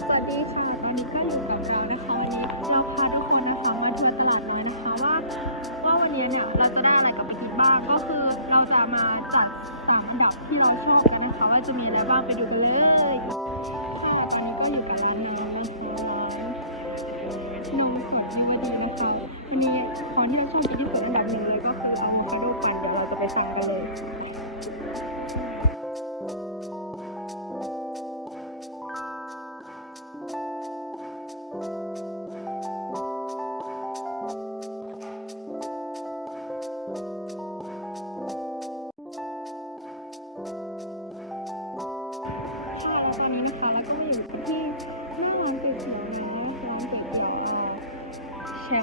สวัสดีค่ะวันนี้ก็อยู่กับเรานะคะวันนี้เราพาทุกคนนะคะมาทัวร์ตลาดน้อยนะคะว่าว่าวันนี้เนี่ยเราจะได้อะไรกลับไปกินบ้างก็คือเราจะมาจัดสามอันดับที่เราชอบกันนะคะ ว่าจะมีอะไรบ้างไปดูกันเลยค่ะตอนนี้ก็อยู่กับร้านน้ำนะคะร้านนมสดเนวดีนะคะวันนี้ของที่เราชอบกินที่สุดอันดับหนึ่งเลยก็คืออะโวคาโดปั่นเดี๋ยวเราจะไปสั่งกันเลย แช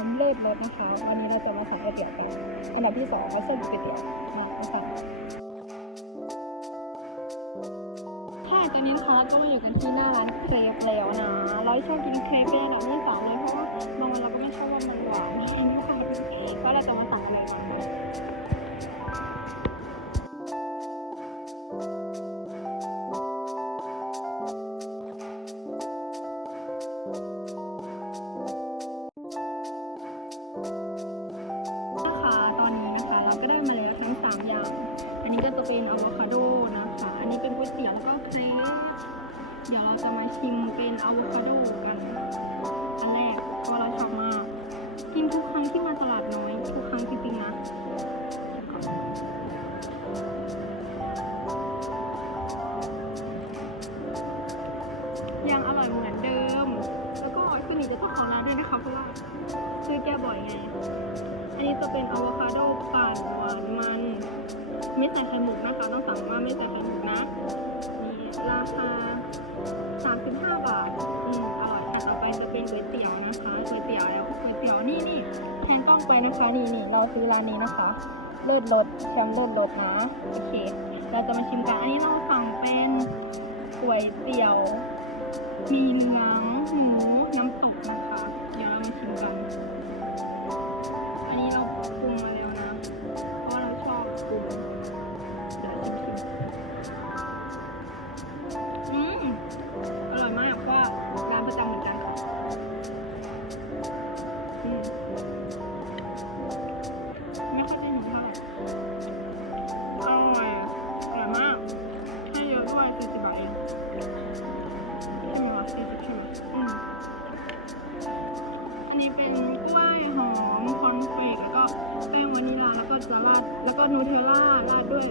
มป์เลิศรสนะคะ วันนี้เราจะมาสั่งก๋วยเตี๋ยวกัน อันดับที่สองก็เส้นก๋วยเตี๋ยวมามาสั่งค่ะ ตอนนี้นะคะก็มาอยู่กันที่หน้าร้านเครปแล้วนะเราชอบกินเครปเป็นอันดับที่สองเลย เป็นอะโวคาโดนะคะ อันนี้เป็นก๋วยเตี๋ยวแล้วก็เครปเดี๋ยวเราจะมาชิมเป็นอะโวคาโดกันอันแรกเพราะเราชอบมากกินทุกครั้งที่มาตลาดน้อย ทุกครั้งจริงๆนะยังอร่อยเหมือนเดิม แล้วก็คือหนูจะต้องขอร้านด้วยนะคะเพราะว่าซื้อแกบ่อยไง อันนี้จะเป็นอะโวคา สั่งว่าไม่ใส่ไข่หมุกนะนี่ราคา35บาทอืมอร่อยอะต่อไปจะเป็นก๋วยเตี๋ยวนะคะก๋วยเตี๋ยวแล้วก๋วยเตี๋ยวนี่นี่แทนต้องไปนะคะนี่นี่เราซื้อร้านนี้นะคะ เลิศรสแชมป์เลิศรสนะโอเคเราจะมาชิมกันอันนี้เราสั่งเป็นก๋วยเตี๋ยว มีเนื้อหมู ไม่ค่อยได้หนูเท่าไหร่อร่อยอร่อยมาก ให้เยอะด้วยสี่สิบบาทเองใช่ไหมวะสี่สิบใช่ไหมอืมอันนี้เป็นกล้วยหอมคอนเฟกแล้วก็แป้งวานิลลาแล้วก็จะราดแล้วก็นูเทลล่าราดด้วย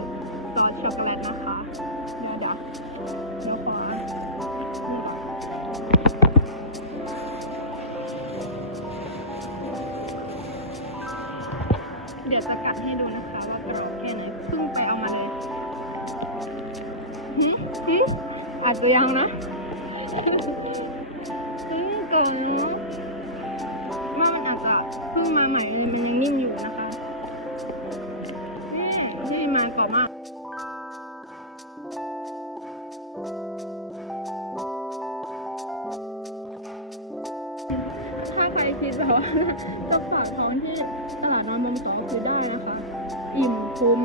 ดี๋ยวจะกัดให้ดูนะคะว่าเป็นแค่ไหนเพิ่งไปเอามาเลยหืมหืมอาจจะยังนะหืมเก่งว่ามันอาจจะเพิ่งมาใหม่เลยมันยังนิ่มอยู่นะคะ นี่ที่มากรอบมากถ้าใครคิดแบบว่าสักฝากท้องที่ตลาดนอนเมื อิ่